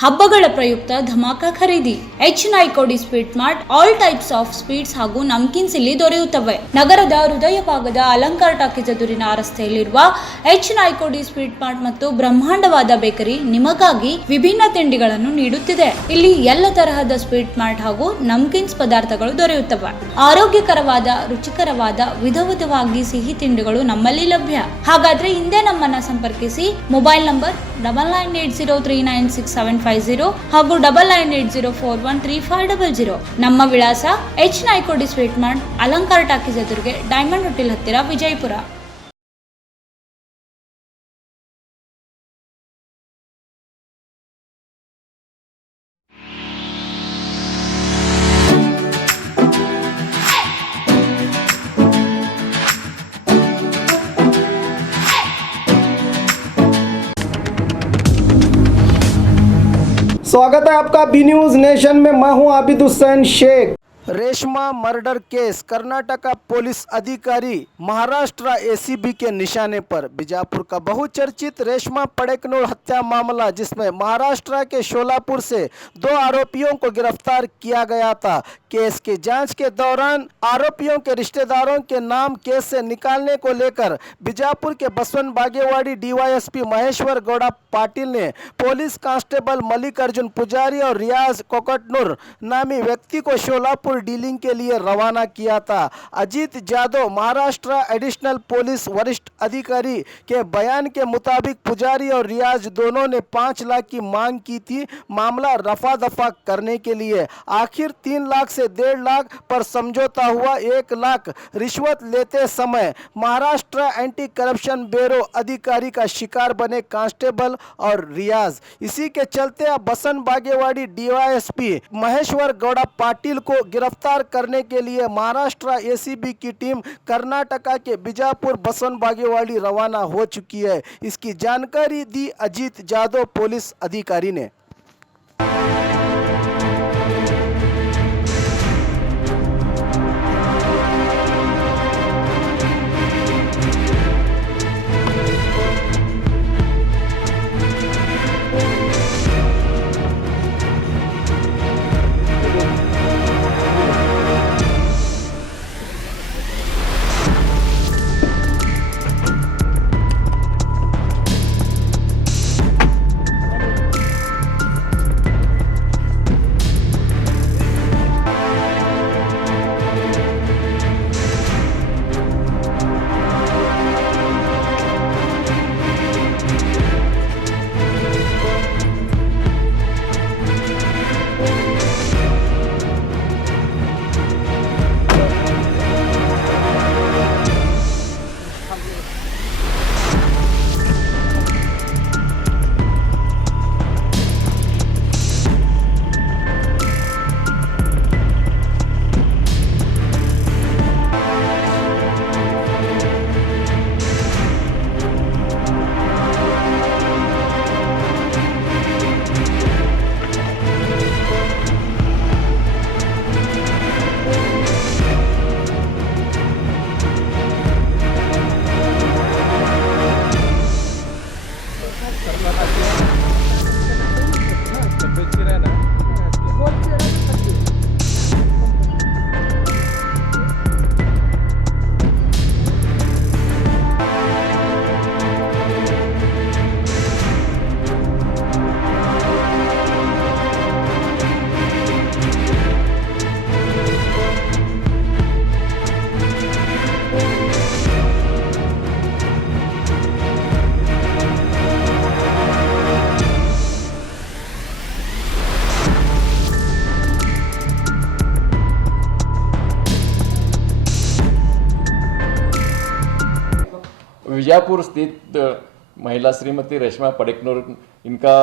ಹಬ್ಬಗಳ ಪ್ರಯುಕ್ತ ಧಮಾಕ ಖರೀದಿ H9 sweet mart all types of sweets ಹಾಗೂ ನಮ್ಕಿನ್ಸ್ ಇಲ್ಲಿ ದೊರೆಯುತ್ತವೆ. ನಗರದ ಹೃದಯ ಭಾಗದ ಅಲಂಕಾರ ಟಾಕೀಸ್ ಎದುರಿನ ರಸ್ತೆಯಲ್ಲಿರುವ H9 ಸ್ವೀಟ್ ಮಾರ್ಟ್ ಮತ್ತು ಬ್ರಹ್ಮಾಂಡವಾದ ಬೇಕರಿ ನಿಮಗಾಗಿ ವಿಭಿನ್ನ ತಿಂಡಿಗಳನ್ನು ನೀಡುತ್ತಿದೆ. ಇಲ್ಲಿ ಎಲ್ಲ ತರಹದ ಸ್ವೀಟ್ ಮಾರ್ಟ್ ಹಾಗೂ ನಮ್ಕಿನ್ಸ್ ಪದಾರ್ಥಗಳು ದೊರೆಯುತ್ತವೆ. ಆರೋಗ್ಯಕರವಾದ ರುಚಿಕರವಾದ ವಿಧವಾಗಿ ಸಿಹಿ ತಿಂಡಿಗಳು ನಮ್ಮಲ್ಲಿ ಲಭ್ಯ. ಹಾಗಾದ್ರೆ ಹಿಂದೆ ನಮ್ಮನ್ನ ಸಂಪರ್ಕಿಸಿ. ಮೊಬೈಲ್ ನಂಬರ್ 9980396750 ಹಾಗೂ 9980413500. ನಮ್ಮ ವಿಳಾಸ H9 ಸ್ವೀಟ್ ಮಾರ್ಟ್, ಅಲಂಕಾರ ಟಾಕೀಸ್ ಎದುರಿಗೆ, ಡೈಮಂಡ್ ಹೋಟೆಲ್ ಹತ್ತಿರ, ವಿಜಯಪುರ. स्वागत है आपका बी न्यूज नेशन में। मैं हूं Abid Hussain Shaikh. Reshma murder case, Karnataka police अधिकारी महाराष्ट्र एसीबी के निशाने पर। बीजापुर का बहुचर्चित रेशमा पड़ेकनूर हत्या मामला, जिसमें महाराष्ट्र के शोलापुर से 2 आरोपियों को गिरफ्तार किया गया था। केस की जांच के दौरान आरोपियों के रिश्तेदारों के नाम केस से निकालने को लेकर बीजापुर के बसवन बागेवाड़ी डीवाईएसपी महेश्वर गौड़ा पाटिल ने पुलिस कांस्टेबल मल्लिकार्जुन पुजारी और रियाज कोकटनूर नामी व्यक्ति को शोलापुर डीलिंग के लिए रवाना किया था। अजीत जादव महाराष्ट्र एडिशनल पुलिस वरिष्ठ अधिकारी के बयान के मुताबिक पुजारी और रियाज दोनों ने 5 लाख की मांग की थी, मामला रफा दफा करने के लिए। आखिर 3 लाख से 1.5 लाख पर समझौता हुआ। 1 लाख रिश्वत लेते समय महाराष्ट्र एंटी करप्शन ब्यूरो अधिकारी का शिकार बने कांस्टेबल और रियाज। इसी के चलते बसवन बागेवाड़ी डीवाईएसपी महेश्वर गौड़ा पाटिल को गिरफ्तार करने के लिए महाराष्ट्र एसीबी की टीम कर्नाटका के बीजापुर बसवन बागेवाड़ी रवाना हो चुकी है। इसकी जानकारी दी अजीत जादव पुलिस अधिकारी ने। बीजापुर स्थित महिला श्रीमती रेशमा पड़ेकनूर इनका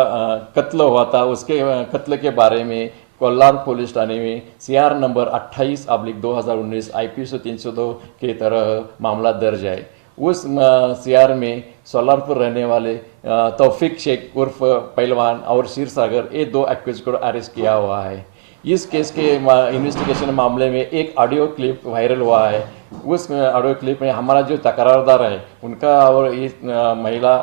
कत्ल हुआ था। उसके कत्ल के बारे में कोल्हार पुलिस थाने में CR नंबर 28/2019 IPC 302 के तरह मामला दर्ज है। उस CR में सोलापुर रहने वाले तौफीक शेख उर्फ पहलवान और क्षीरसागर ये 2 एक्यूज को अरेस्ट किया हुआ है। इस केस के इन्वेस्टिगेशन मामले में एक ऑडियो क्लिप वायरल हुआ है। उस ऑडियो क्लिप में हमारा जो तकरारदार है उनका और इस महिला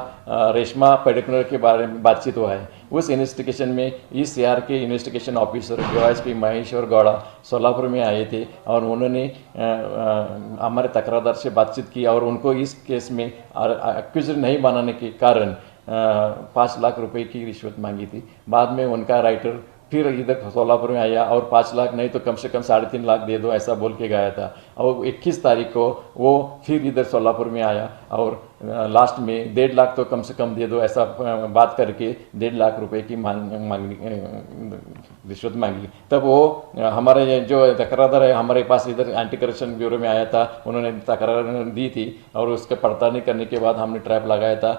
रेशमा पड़ेकनूर के बारे में बातचीत हुआ है। उस इन्वेस्टिगेशन में इस सीआर के investigation officer DYSP Maheshwar Gowda Solapur में आए थे और उन्होंने हमारे तकरारदार से बातचीत की और उनको इस केस में एक्यूज नहीं बनाने के कारण 5 लाख रुपए की रिश्वत मांगी थी। बाद में उनका राइटर फिर इधर सोलापुर में आया और 5 लाख नहीं तो कम से कम 3.5 लाख दे दो ऐसा बोल के गया था। और 21 तारीख को वो फिर इधर सोलापुर में आया और लास्ट में 1.5 लाख तो कम से कम दे दो ऐसा बात करके 1.5 लाख रुपए की रिश्वत मांगी। तब वो हमारे जो तकरारदार है हमारे पास इधर एंटी करप्शन ब्यूरो में आया था, उन्होंने तकरार दी थी और उसका पड़ताल करने के बाद हमने ट्रैप लगाया था।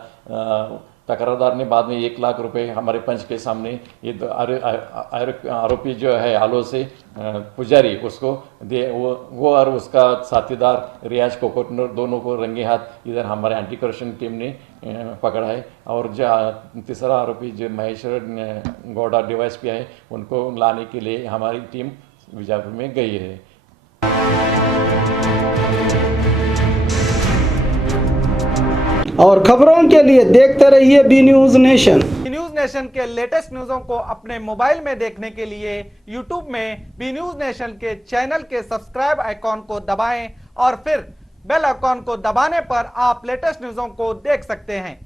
तकरारदार ने बाद में 1 लाख रुपए हमारे पंच के सामने ये आरोपी जो है आलो से पुजारी उसको दे, वो और उसका साथीदार रियाज कोकोटनर दोनों को रंगे हाथ इधर हमारे एंटी करप्शन टीम ने पकड़ा है। और जो तीसरा आरोपी जो महेश्वर गौड़ा डीवाईएसपी है उनको लाने के लिए हमारी टीम बीजापुर में गई है। और खबरों के लिए देखते रहिए B news nation. B news nation के लेटेस्ट न्यूज़ों को अपने मोबाइल में देखने के लिए यूट्यूब में बी न्यूज नेशन के चैनल के सब्सक्राइब आइकॉन को दबाएं और फिर बेल आइकॉन को दबाने पर आप लेटेस्ट न्यूज़ों को देख सकते हैं।